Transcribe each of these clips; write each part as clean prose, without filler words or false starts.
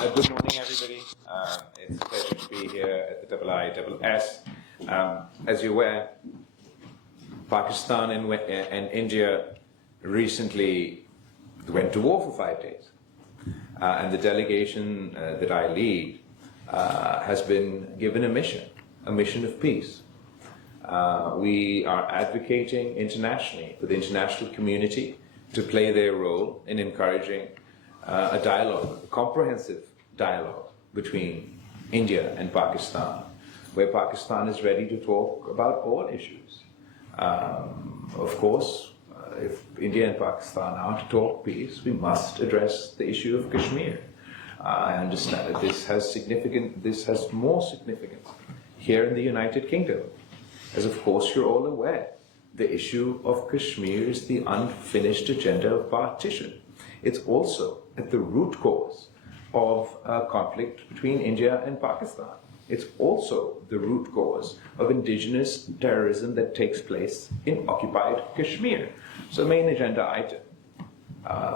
Good morning, everybody. It's a pleasure to be here at the IISS. As you're aware, Pakistan and India recently went to war for 5 days. And the delegation that I lead has been given a mission of peace. We are advocating internationally for the international community to play their role in encouraging a dialogue, a comprehensive dialogue between India and Pakistan, where Pakistan is ready to talk about all issues. Of course, if India and Pakistan are to talk peace, we must address the issue of Kashmir. I understand that this has more significance here in the United Kingdom. As of course you're all aware, the issue of Kashmir is the unfinished agenda of partition. It's also at the root cause of a conflict between India and Pakistan. It's also the root cause of indigenous terrorism that takes place in occupied Kashmir. So the main agenda item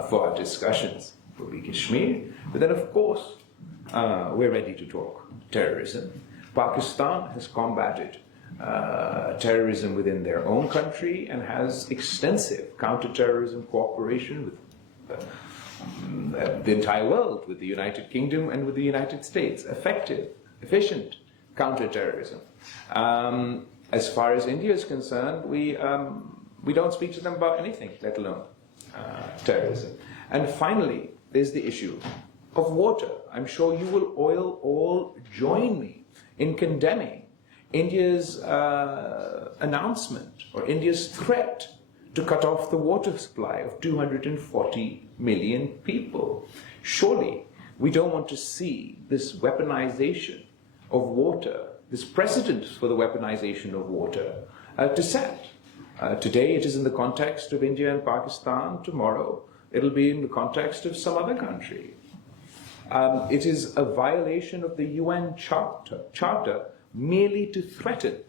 for our discussions will be Kashmir, but then of course we're ready to talk terrorism. Pakistan has combated terrorism within their own country and has extensive counter-terrorism cooperation with the entire world, with the United Kingdom and with the United States. Effective, efficient counter-terrorism. As far as India is concerned, we don't speak to them about anything, let alone terrorism. And finally, there's the issue of water. I'm sure you will all join me in condemning India's announcement or India's threat to cut off the water supply of 240 million people. Surely we don't want to see this weaponization of water, this precedent for the weaponization of water to set. Today it is in the context of India and Pakistan. Tomorrow it'll be in the context of some other country. It is a violation of the UN Charter merely to threaten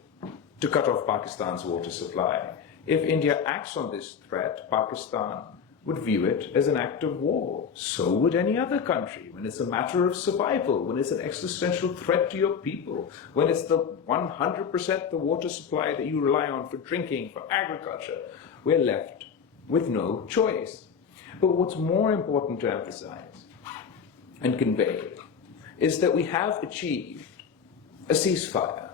to cut off Pakistan's water supply. If India acts on this threat, Pakistan would view it as an act of war. So would any other country. When it's a matter of survival, when it's an existential threat to your people, when it's the 100% the water supply that you rely on for drinking, for agriculture, we're left with no choice. But what's more important to emphasize and convey is that we have achieved a ceasefire,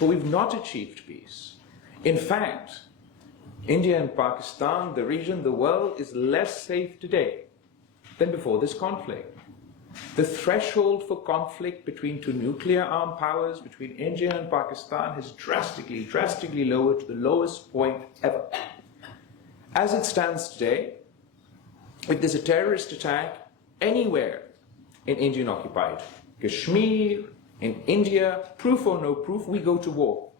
but we've not achieved peace. In fact, India and Pakistan, the region, the world, is less safe today than before this conflict. The threshold for conflict between two nuclear-armed powers, between India and Pakistan, has drastically lowered to the lowest point ever. As it stands today, if there's a terrorist attack anywhere in Indian-occupied Kashmir, in India, proof or no proof, we go to war.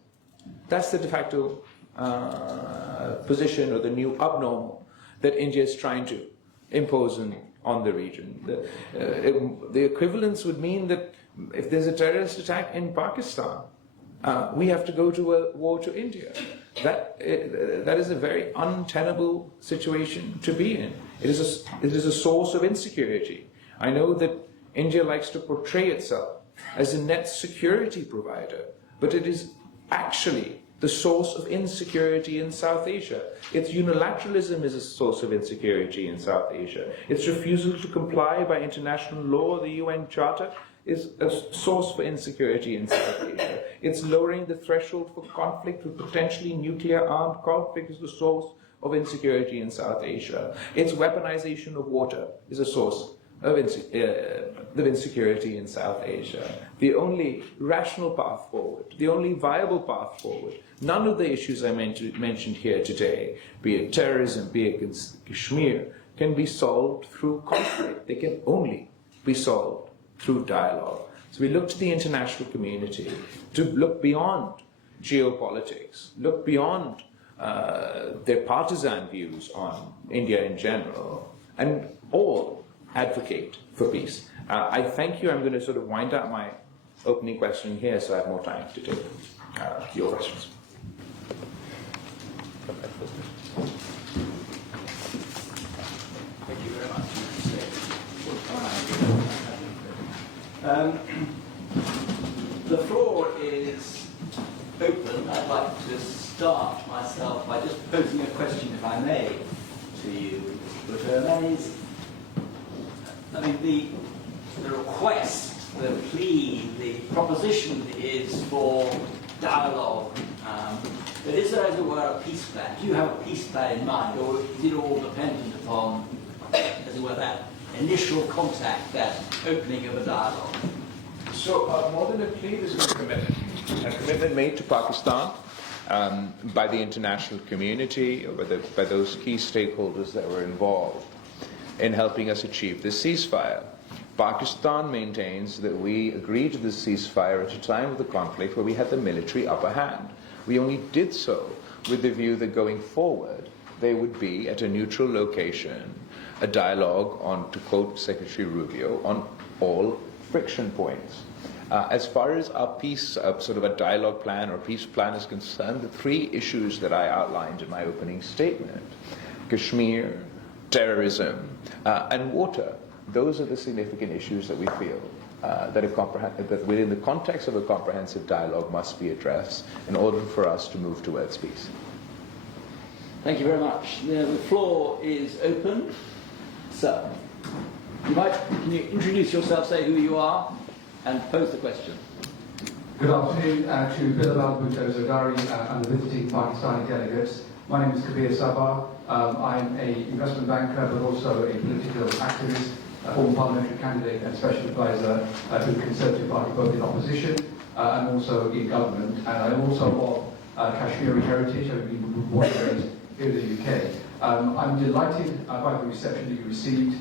That's the de facto position, or the new abnormal that India is trying to impose on the region. The equivalence would mean that if there's a terrorist attack in Pakistan, we have to go to a war to India. That is a very untenable situation to be in. It is a source of insecurity. I know that India likes to portray itself as a net security provider, but it is actually the source of insecurity in South Asia. Its unilateralism is a source of insecurity in South Asia. Its refusal to comply by international law, the UN Charter, is a source for insecurity in South Asia. It's lowering the threshold for conflict with potentially nuclear-armed conflict is the source of insecurity in South Asia. Its weaponization of water is a source of insecurity in South Asia. The only rational path forward, the only viable path forward, none of the issues I mentioned here today, be it terrorism, be it Kashmir, can be solved through conflict. They can only be solved through dialogue. So we look to the international community to look beyond geopolitics, look beyond their partisan views on India in general, and all advocate for peace. I thank you. I'm going to sort of wind up my opening question here so I have more time to take your questions. Thank you very much. Um, the floor is open. I'd like to start myself by just posing a question, if I may, to you, Mr. Bhutto. And that is, I mean, the request, the plea, the proposition is for dialogue. But is there, as it were, a peace plan? Do you have a peace plan in mind, or is it all dependent upon, as it were, that initial contact, that opening of a dialogue? So more than a plea, this is a commitment made to Pakistan by the international community, or by those key stakeholders that were involved in helping us achieve this ceasefire. Pakistan maintains that we agreed to this ceasefire at a time of the conflict where we had the military upper hand. We only did so with the view that going forward there would be, at a neutral location, a dialogue on, to quote Secretary Rubio, on all friction points. As far as our peace, sort of a dialogue plan or peace plan is concerned, the three issues that I outlined in my opening statement, Kashmir, terrorism, and water, those are the significant issues that we feel that within the context of a comprehensive dialogue must be addressed in order for us to move towards peace. Thank you very much. The floor is open. Sir, can you introduce yourself, say who you are, and pose the question? Good afternoon to BILAWAL BHUTTO ZARDARI and the visiting Pakistani delegates. My name is Kabir Sabah. I'm an investment banker, but also a political activist, a former parliamentary candidate and special advisor to the Conservative Party, both in opposition and also in government. And I'm also of Kashmiri heritage. I've been born and raised here in the UK. I'm delighted by the reception that you received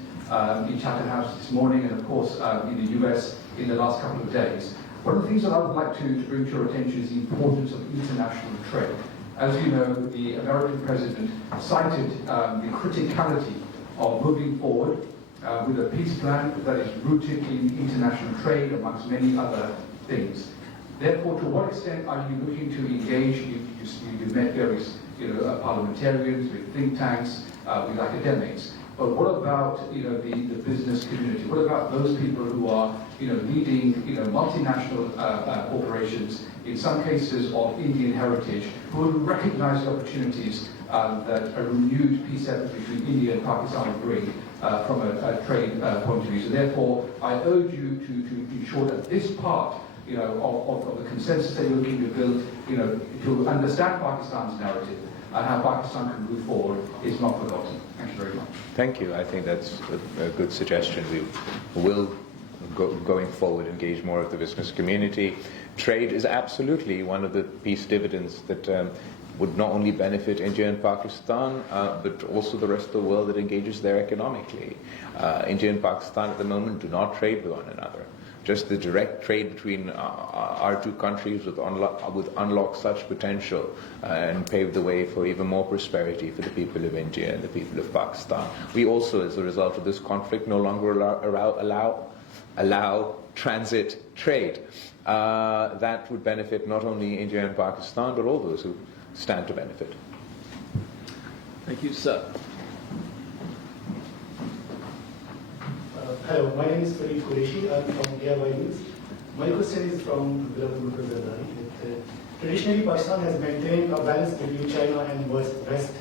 in Chatham House this morning, and of course in the US in the last couple of days. One of the things that I would like to bring to your attention is the importance of international trade. As you know, the American president cited the criticality of moving forward with a peace plan that is rooted in international trade, amongst many other things. Therefore, to what extent are you looking to engage? You've met various parliamentarians, with think tanks, with academics. But what about the business community? What about those people who are leading multinational corporations, in some cases of Indian heritage, who recognize the opportunities that a renewed peace effort between India and Pakistan will bring from a trade point of view? So therefore, I urge you to ensure that this part of the consensus that you're looking to build, to understand Pakistan's narrative and how Pakistan can move forward is not forgotten. Thank you very much. Thank you. I think that's a good suggestion. We will, going forward, engage more of the business community. Trade is absolutely one of the peace dividends that would not only benefit India and Pakistan, but also the rest of the world that engages there economically. India and Pakistan at the moment do not trade with one another. Just the direct trade between our two countries would unlock such potential and pave the way for even more prosperity for the people of India and the people of Pakistan. We also, as a result of this conflict, no longer allow transit trade. That would benefit not only India and Pakistan, but all those who stand to benefit. Thank you, sir. Hello, my name is Farid Qureshi. I'm from BILAWAL News. My question is from BILAWAL BHUTTO ZARDARI. Traditionally, Pakistan has maintained a balance between China and West.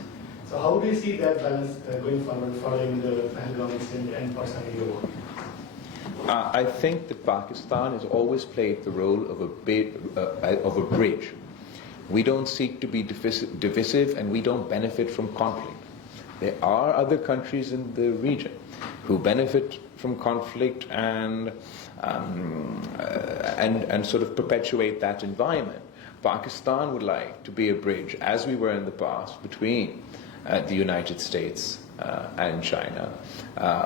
So how do you see that balance going forward following the Pahalgam incident and Pakistani war? I think that Pakistan has always played the role of a bridge. We don't seek to be divisive, and we don't benefit from conflict. There are other countries in the region who benefit from conflict and sort of perpetuate that environment. Pakistan would like to be a bridge, as we were in the past, between the United States and China.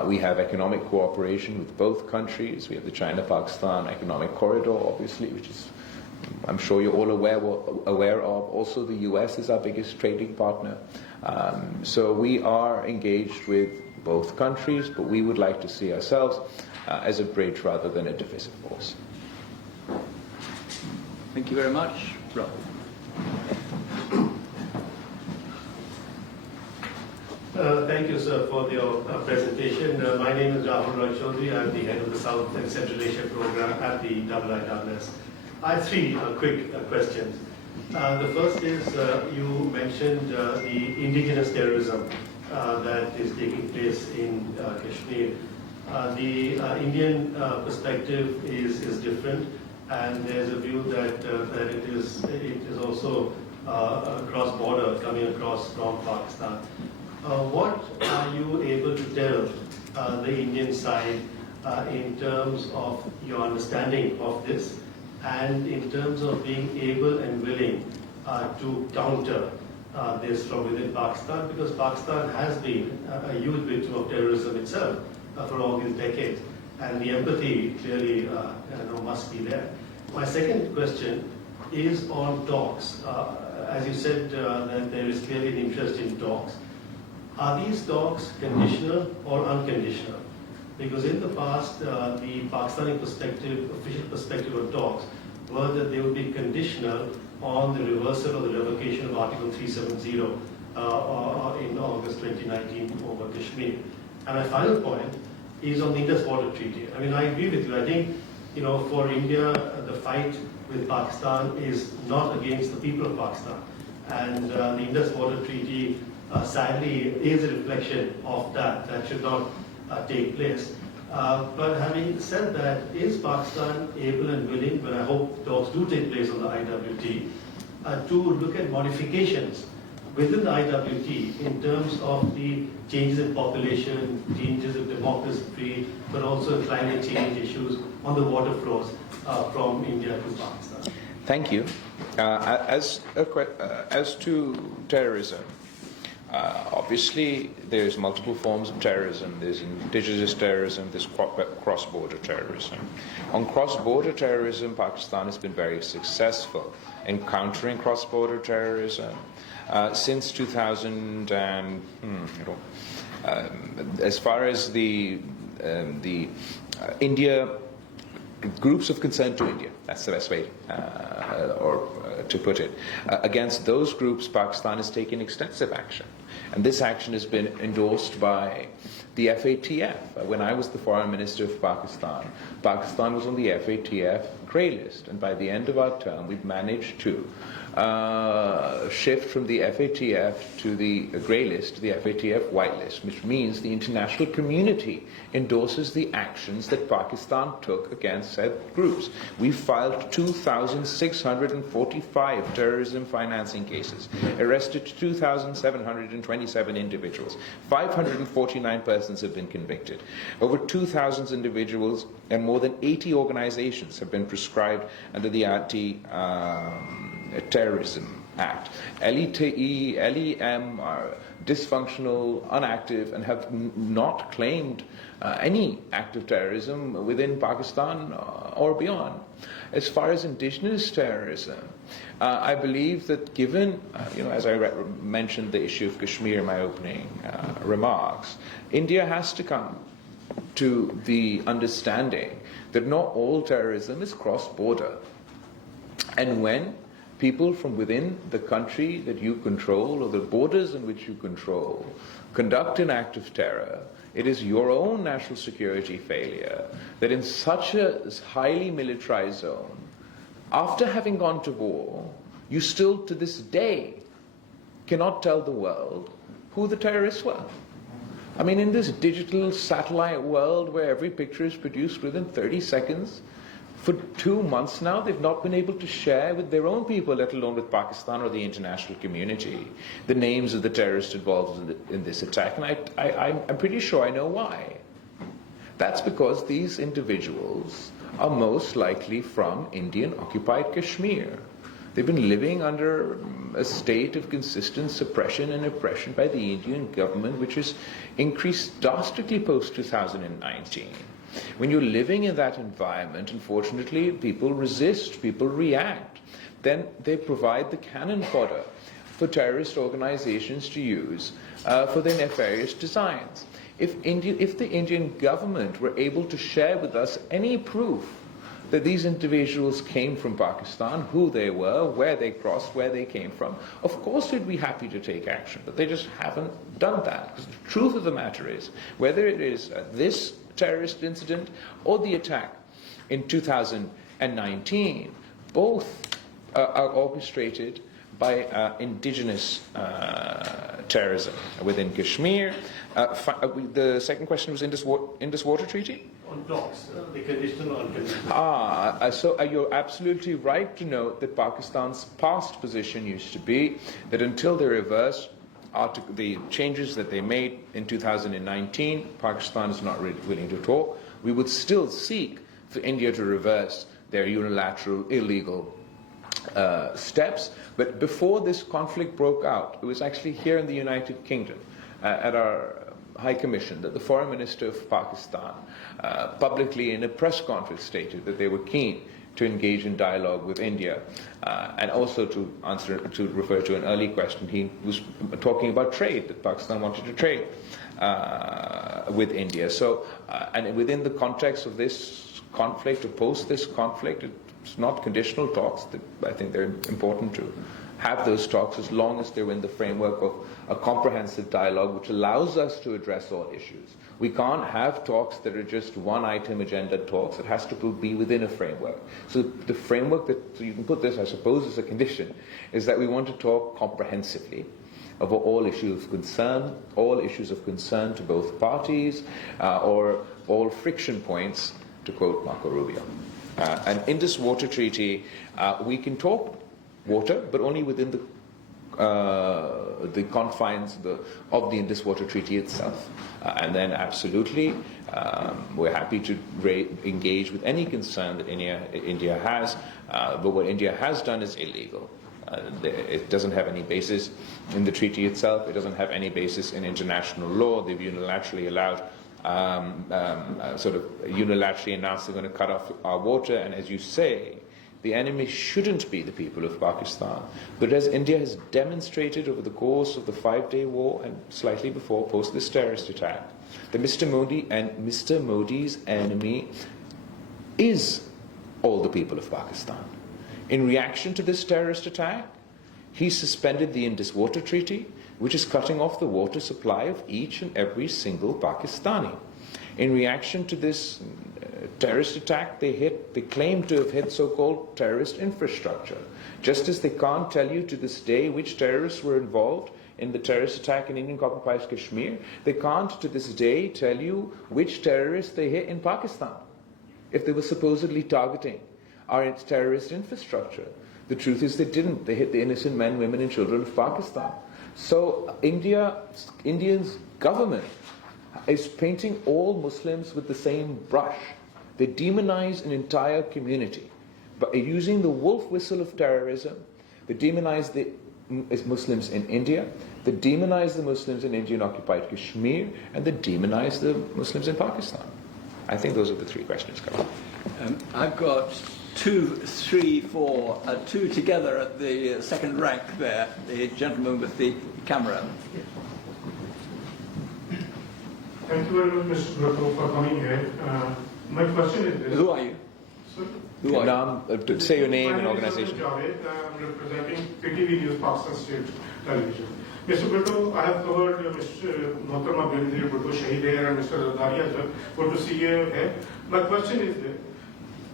We have economic cooperation with both countries. We have the China-Pakistan Economic Corridor, obviously, which is, I'm sure you're all aware of. Also, the US is our biggest trading partner. So we are engaged with both countries, but we would like to see ourselves as a bridge rather than a divisive force. Thank you very much. Rob. Thank you, sir, for your presentation. My name is Rahul Roy Chaudhary. I'm the head of the South and Central Asia program at the IISS. I have three quick questions. The first is you mentioned the indigenous terrorism that is taking place in Kashmir. The Indian perspective is different, and there's a view that it is also cross-border, coming across from Pakistan. What are you able to tell the Indian side in terms of your understanding of this, and in terms of being able and willing to counter this from within Pakistan, because Pakistan has been a huge victim of terrorism itself for all these decades, and the empathy clearly must be there. My second question is on talks. As you said, that there is clearly an interest in talks. Are these talks conditional or unconditional? Because in the past, the Pakistani perspective, official perspective on talks, were that they would be conditional on the reversal or the revocation of Article 370 in August 2019 over Kashmir. And my final point is on the Indus Water Treaty. I mean, I agree with you. I think, for India, the fight with Pakistan is not against the people of Pakistan. And the Indus Water Treaty, sadly, is a reflection of that. That should not take place. But having said that, is Pakistan able and willing, but I hope talks do take place on the IWT, to look at modifications within the IWT in terms of the changes in population, changes in democracy, but also climate change issues on the water flows from India to Pakistan? Thank you. As to terrorism, obviously there's multiple forms of terrorism. There's indigenous terrorism, there's cross-border terrorism. On cross-border terrorism, Pakistan has been very successful in countering cross-border terrorism. Since 2000 and, as far as the India, groups of concern to India, that's the best way to put it. Against those groups, Pakistan has taken extensive action. And this action has been endorsed by the FATF. When I was the foreign minister of Pakistan, Pakistan was on the FATF grey list. And by the end of our term, we've managed to shift from the FATF to the grey list to the FATF white list, which means the international community endorses the actions that Pakistan took against said groups. We filed 2,645 terrorism financing cases, arrested 2,727 individuals, 549 persons have been convicted. Over 2,000 individuals and more than 80 organizations have been proscribed under the Anti-Terrorism Act. LETE, LEM are dysfunctional, inactive, and have not claimed any act of terrorism within Pakistan or beyond. As far as indigenous terrorism, I believe that given, as I mentioned the issue of Kashmir in my opening remarks, India has to come to the understanding that not all terrorism is cross-border. And when people from within the country that you control or the borders in which you control conduct an act of terror, it is your own national security failure that in such a highly militarized zone, after having gone to war, you still to this day cannot tell the world who the terrorists were. I mean, in this digital satellite world where every picture is produced within 30 seconds, for 2 months now, they've not been able to share with their own people, let alone with Pakistan or the international community, the names of the terrorists involved in this attack. And I'm pretty sure I know why. That's because these individuals are most likely from Indian-occupied Kashmir. They've been living under a state of consistent suppression and oppression by the Indian government, which has increased drastically post-2019. When you're living in that environment, unfortunately, people resist, people react. Then they provide the cannon fodder for terrorist organizations to use for their nefarious designs. If the Indian government were able to share with us any proof that these individuals came from Pakistan, who they were, where they crossed, where they came from, of course we'd be happy to take action, but they just haven't done that. Because the truth of the matter is, whether it is this terrorist incident or the attack in 2019, both are orchestrated by indigenous terrorism within Kashmir. The second question was Indus Water Treaty? On talks, the conditional or unconditional. So you're absolutely right to note that Pakistan's past position used to be that until they reversed the changes that they made in 2019, Pakistan is not really willing to talk. We would still seek for India to reverse their unilateral, illegal steps. But before this conflict broke out, it was actually here in the United Kingdom at our High Commission that the Foreign Minister of Pakistan publicly in a press conference stated that they were keen to engage in dialogue with India. And also to refer to an early question, he was talking about trade, that Pakistan wanted to trade with India. So, and within the context of this conflict, or post this conflict, it's not conditional talks. I think they're important to have those talks as long as they're in the framework of a comprehensive dialogue which allows us to address all issues. We can't have talks that are just one-item agenda talks. It has to be within a framework. So the framework so you can put this, I suppose, as a condition, is that we want to talk comprehensively of all issues of concern to both parties, or all friction points, to quote Marco Rubio. And in this water treaty, we can talk water, but only within the confines of the Indus Water Treaty itself. And then absolutely, we're happy to engage with any concern that India has, but what India has done is illegal. It doesn't have any basis in the treaty itself. It doesn't have any basis in international law. They've unilaterally allowed, sort of unilaterally announced they're going to cut off our water. And as you say, the enemy shouldn't be the people of Pakistan. But as India has demonstrated over the course of the 5-day war and slightly before, post this terrorist attack, that Mr. Modi and Mr. Modi's enemy is all the people of Pakistan. In reaction to this terrorist attack, he suspended the Indus Water Treaty, which is cutting off the water supply of each and every single Pakistani. In reaction to this terrorist attack, they claim to have hit so-called terrorist infrastructure. Just as they can't tell you to this day which terrorists were involved in the terrorist attack in Indian-occupied Kashmir, they can't to this day tell you which terrorists they hit in Pakistan, if they were supposedly targeting our terrorist infrastructure. The truth is they didn't. They hit the innocent men, women and children of Pakistan. So India's government is painting all Muslims with the same brush. They demonize an entire community. But using the wolf whistle of terrorism, they demonize the Muslims in India, they demonize the Muslims in Indian-occupied Kashmir, and they demonize the Muslims in Pakistan. I think those are the three questions covered. I've got 2, 3, 4, 2 together at the second rank there, the gentleman with the camera. Thank you very much, Mr. Bhutto, for coming here. My question is this. Who are you? Sir? Who are you? Say your name and organization. I'm representing PTV News, Pakistan State Television. Mr. Bhutto, I have covered Mr. Mohtarma Benazir Bhutto Shahid here and Mr. Zardari as well. Good to see you here. My question is this.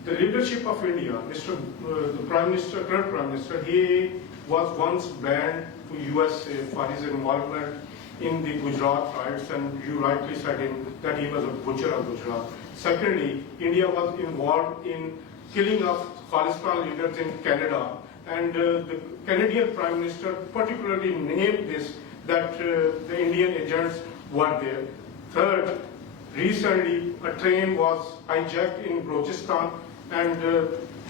The leadership of India, the Prime Minister, current Prime Minister, he was once banned to USA for his involvement in the Gujarat riots, and you rightly said that he was a butcher of Gujarat. Secondly, India was involved in killing of Khalistan leaders in Canada, and the Canadian Prime Minister particularly named this, that the Indian agents were there. Third, recently a train was hijacked in Balochistan and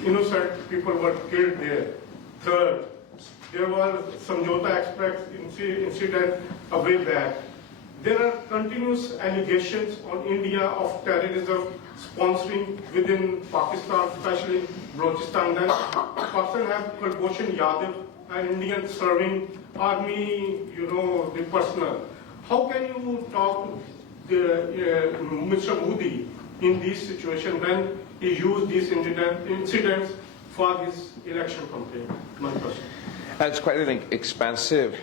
innocent people were killed there. Third, there was Samjhauta Express incident a way back. There are continuous allegations on India of terrorism sponsoring within Pakistan, especially in Balochistan. Then Pakistan has Kulbhushan Yadav, an Indian serving army, the personnel. How can you talk to Mr. Modi in this situation when he used these incidents for his election campaign? My question. That's quite an expansive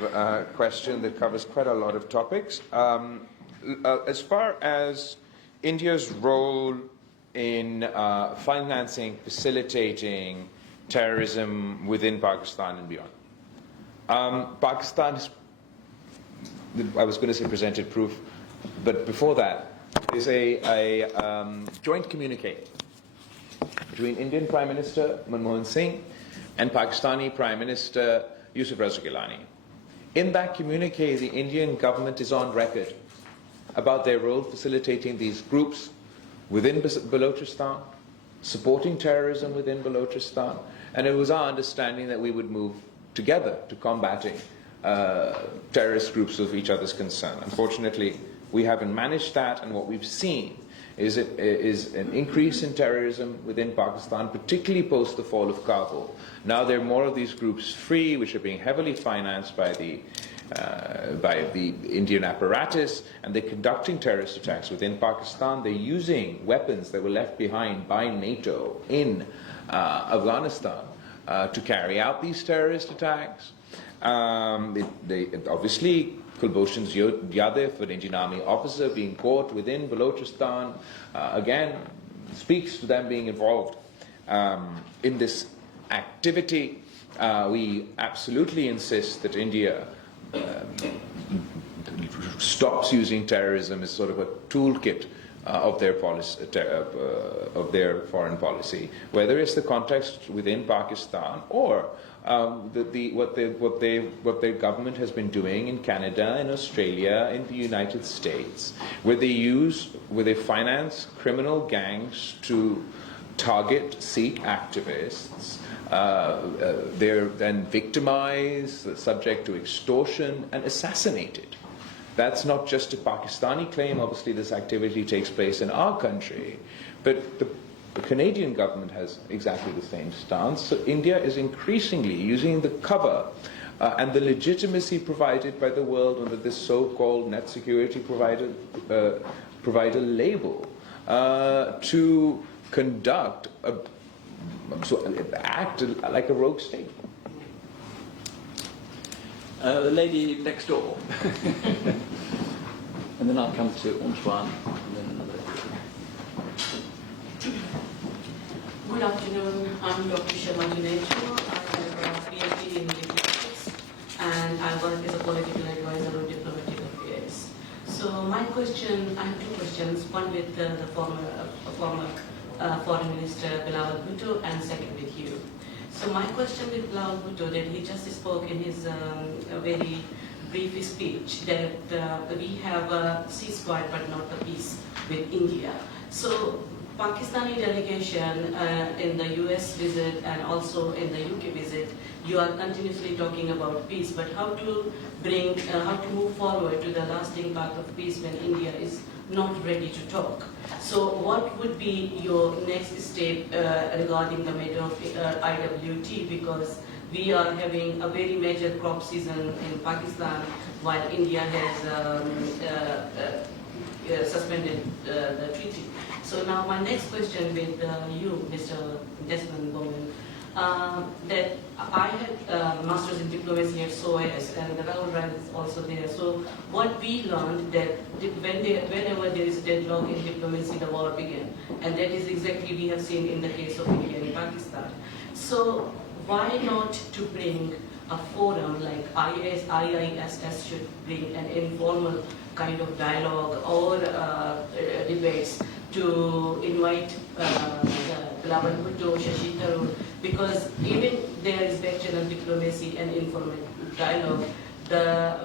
question that covers quite a lot of topics. As far as India's role in financing, facilitating terrorism within Pakistan and beyond. Pakistan has, I was going to say presented proof, but before that, there's a joint communique between Indian Prime Minister Manmohan Singh and Pakistani Prime Minister Yusuf Raza Gilani. In that communique, the Indian government is on record about their role facilitating these groups within Balochistan, supporting terrorism within Balochistan, and it was our understanding that we would move together to combating terrorist groups of each other's concern. Unfortunately, we haven't managed that, and what we've seen is an increase in terrorism within Pakistan, particularly post the fall of Kabul. Now there are more of these groups free, which are being heavily financed by the Indian apparatus, and they're conducting terrorist attacks within Pakistan. They're using weapons that were left behind by NATO in Afghanistan to carry out these terrorist attacks. Obviously, Kulbhushan Yadav, an Indian Army officer being caught within Balochistan, again, speaks to them being involved in this activity. We absolutely insist that India stops using terrorism as sort of a toolkit of their policy, of their foreign policy, whether it's the context within Pakistan or what their government has been doing in Canada, in Australia, in the United States, where they finance criminal gangs to target Sikh activists. They're then victimized, subject to extortion, and assassinated. That's not just a Pakistani claim. Obviously, this activity takes place in our country, but the Canadian government has exactly the same stance. So India is increasingly using the cover and the legitimacy provided by the world under this so-called net security provider label to conduct act like a rogue state. The lady next door. And then I'll come to Antoine, and then another. Good afternoon. I'm Dr. Sharma Junaid. I have a PhD in diplomatics, and I work as a political advisor on diplomatic affairs. So my question, I have two questions. One with the former Foreign Minister Bilawal Bhutto, and second with you. So my question with Bilawal Bhutto, that he just spoke in his very brief speech that we have a ceasefire but not a peace with India. So Pakistani delegation in the US visit and also in the UK visit, you are continuously talking about peace, but how to move forward to the lasting path of peace when India is not ready to talk. So what would be your next step regarding the matter of IWT, because we are having a very major crop season in Pakistan while India has suspended the treaty. So now my next question with you, Mr. Desmond Bowman, that I had Masters in Diplomacy at SOAS, and the Rahul Rai is also there. So what we learned that whenever there is a deadlock in diplomacy, the war begins. And that is exactly we have seen in the case of India and Pakistan. So why not to bring a forum like IISS should bring an informal kind of dialogue or debates to invite Bilawal Bhutto, Shashi Tharoor, because even there is bachelor diplomacy and informal dialogue,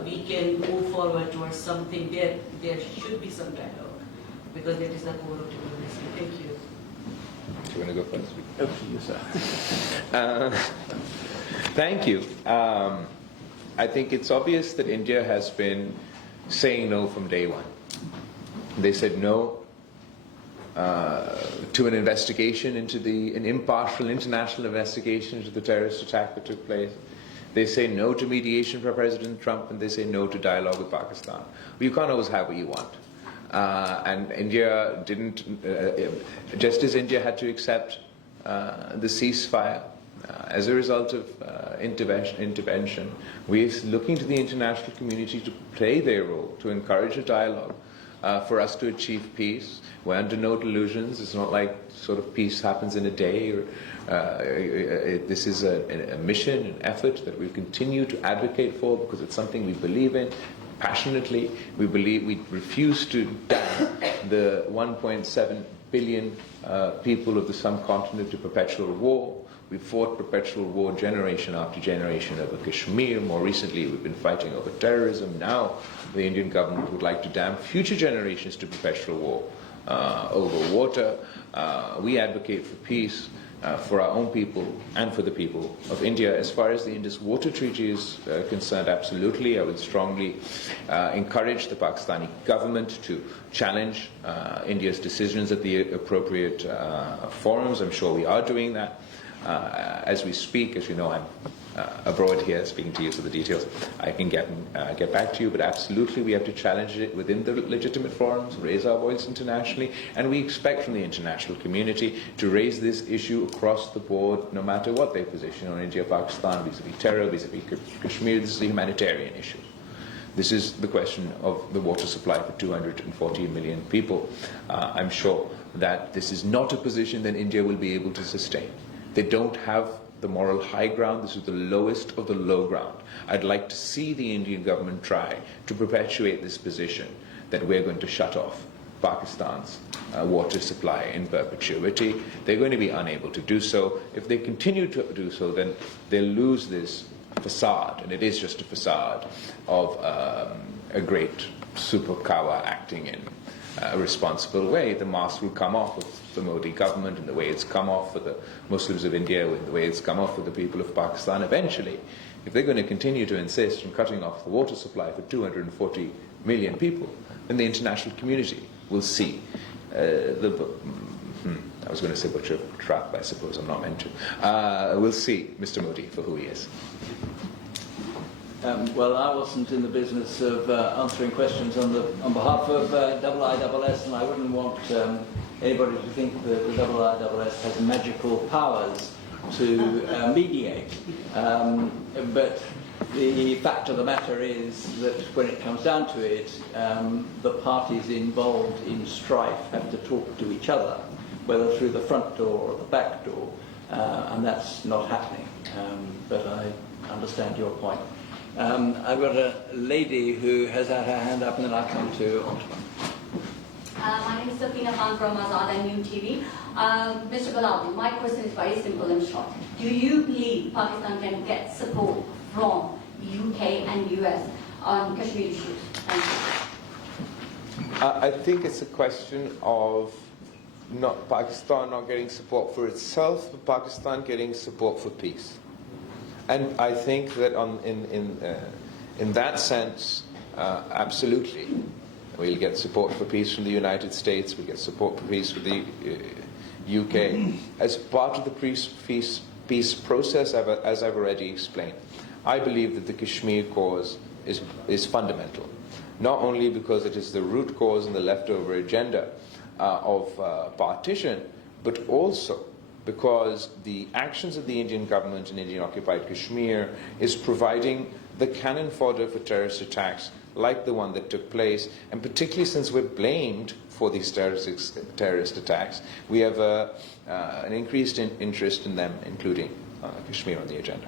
we can move forward towards something. There should be some dialogue, because that is the core of diplomacy. Thank you. Do you want to go first? Over to you, sir. Thank you. I think it's obvious that India has been saying no from day one. They said no to an investigation into an impartial international investigation into the terrorist attack that took place. They say no to mediation for President Trump, and they say no to dialogue with Pakistan. Well, you can't always have what you want. and India didn't, just as India had to accept the ceasefire as a result of intervention, we're looking to the international community to play their role, to encourage a dialogue for us to achieve peace. We're under no delusions. It's not like sort of peace happens in a day. This is a mission, an effort that we continue to advocate for because it's something we believe in passionately. We refuse to damn the 1.7 billion people of the subcontinent to perpetual war. We fought perpetual war generation after generation over Kashmir. More recently, we've been fighting over terrorism. Now, the Indian government would like to damn future generations to perpetual war over water. We advocate for peace for our own people and for the people of India. As far as the Indus Water Treaty is concerned, absolutely, I would strongly encourage the Pakistani government to challenge India's decisions at the appropriate forums. I'm sure we are doing that. As we speak, as you know, I'm abroad here speaking to you, so the details I can get back to you, but absolutely we have to challenge it within the legitimate forums, raise our voice internationally, and we expect from the international community to raise this issue across the board, no matter what their position on India, Pakistan, vis-a-vis terror, vis-a-vis Kashmir. This is a humanitarian issue. This is the question of the water supply for 240 million people. I'm sure that this is not a position that India will be able to sustain. They don't have the moral high ground. This is the lowest of the low ground. I'd like to see the Indian government try to perpetuate this position that we're going to shut off Pakistan's water supply in perpetuity. They're going to be unable to do so. If they continue to do so, then they'll lose this facade, and it is just a facade, of a great superpower acting in a responsible way. The mask will come off of the Modi government and the way it's come off for the Muslims of India, and the way it's come off for the people of Pakistan eventually. If they're going to continue to insist on cutting off the water supply for 240 million people, then the international community will see I was going to say butcher trap, I suppose I'm not meant to. We'll see Mr. Modi for who he is. Well, I wasn't in the business of answering questions on behalf of IISS, and I wouldn't want anybody to think that the IISS has magical powers to mediate. But the fact of the matter is that when it comes down to it, the parties involved in strife have to talk to each other, whether through the front door or the back door, and that's not happening. But I understand your point. I've got a lady who has had her hand up, and then I'll come to Osman. My name is Safina Khan from Azad and New TV. Mr. Bilawal, my question is very simple and short. Do you believe Pakistan can get support from UK and US on Kashmir issues? Thank you. I think it's a question of not Pakistan not getting support for itself, but Pakistan getting support for peace. And I think that in that sense, absolutely, we'll get support for peace from the United States, we'll get support for peace from the UK. As part of the peace process, as I've already explained, I believe that the Kashmir cause is fundamental, not only because it is the root cause and the leftover agenda of partition, but also because the actions of the Indian government in Indian-occupied Kashmir is providing the cannon fodder for terrorist attacks like the one that took place, and particularly since we're blamed for these terrorist attacks, we have an increased interest in them, including Kashmir on the agenda.